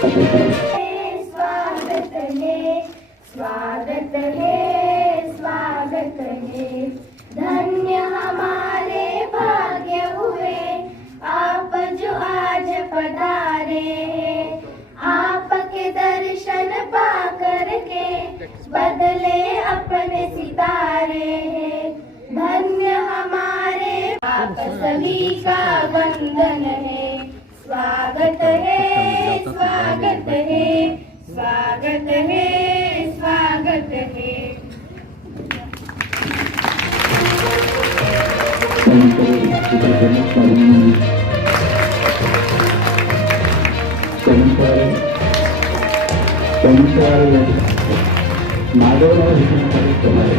स्वागत धन्य हमारे भाग्य हुए आप जो आज पधारे आपके दर्शन पा करके बदले अपने सितारे धन्य हमारे आप सभी का वंदन है। स्वागत है स्वागत है स्वागत है। त्यानंतर त्यानंतर माधवराव शिक्षणासाठी करणारे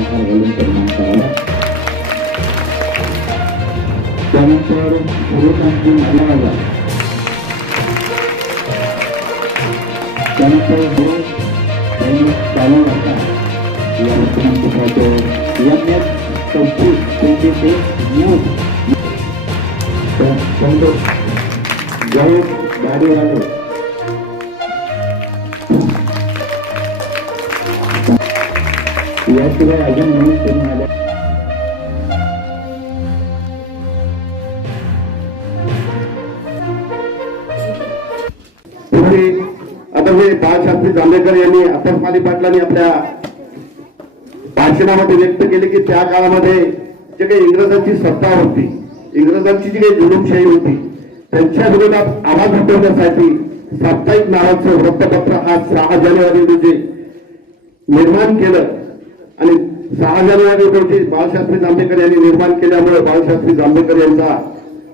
भूमिपुत्रांनी घालून सन्मान करावा त्यानंतर गुरुकांती मानवाला त्यानंतर गुरु त्यांनी चालू होता या विद्यापीठाचे एम एस चौथी ट्वेंटी ते न्यूज संतोष जय गाडीवाले याशिवाय अजून आता हे बाळशास्त्री जांभेकर यांनी आकाशवाणी पाटलांनी आपल्या भाषणामध्ये व्यक्त केले की त्या काळामध्ये जे काही इंग्रजांची सत्ता होती इंग्रजांची जी काही जुलूमशाही होती त्यांच्या विरोधात आवाज उठवण्यासाठी साप्ताहिक नावाचं वृत्तपत्र आज सहा जानेवारी रोजी निर्माण केलं. आणि सहा जानेवारी रोजी बाळशास्त्री जांभेकर यांनी निर्माण केल्यामुळे बाळशास्त्री जांभेकर यांचा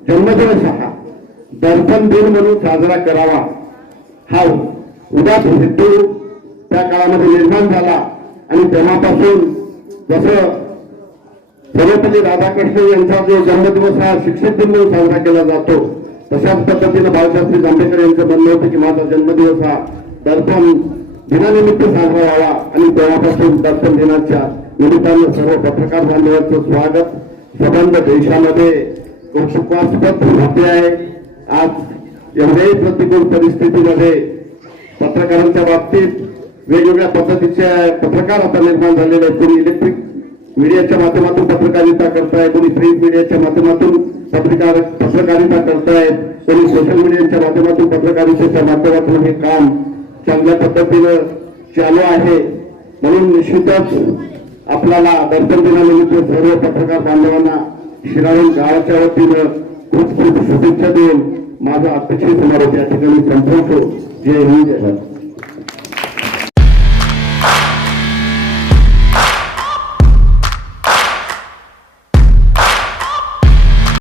जन्मदिवस हा दर्पण दिन म्हणून साजरा करावा. हा उदास हेतू त्या काळामध्ये निर्माण झाला. आणि तेव्हापासून जसं सर्वपल्ली राधाकृष्ण यांचा जो जन्मदिवस हा शिक्षक दिन म्हणून साजरा केला जातो तशाच पद्धतीनं बाळशास्त्री जांभेकर यांचं म्हणणं होतं की माझा जन्मदिवस हा दर्पण दिनानिमित्त साजरा व्हावा आणि तेव्हापासून दर्शन दिनाच्या निमित्तानं सर्व पत्रकार बांधवांचं स्वागत. संबंध देशामध्ये कौतुकास्पद होते आहे. आज एवढ्याही प्रतिकूल परिस्थितीमध्ये पत्रकारांच्या बाबतीत वेगवेगळ्या पद्धतीचे पत्रकार आता निर्माण झालेले आहेत. कोणी इलेक्ट्रिक मीडियाच्या माध्यमातून पत्रकारिता करताय कोणी प्रिंट मीडियाच्या माध्यमातून पत्रकार पत्रकारिता करतायत कोणी सोशल मीडियाच्या माध्यमातून पत्रकारितेच्या माध्यमातून हे काम चांगल्या पद्धतीनं चालू आहे. म्हणून निश्चितच आपल्याला दर्शन दिनानिमित्त सर्व पत्रकार बांधवांना शिराळून गावाच्या वतीनं खूप खूप शुभेच्छा देऊन माझा अपेक्षित समारोप या ठिकाणी संपवतो. जय हिंद. जय भारत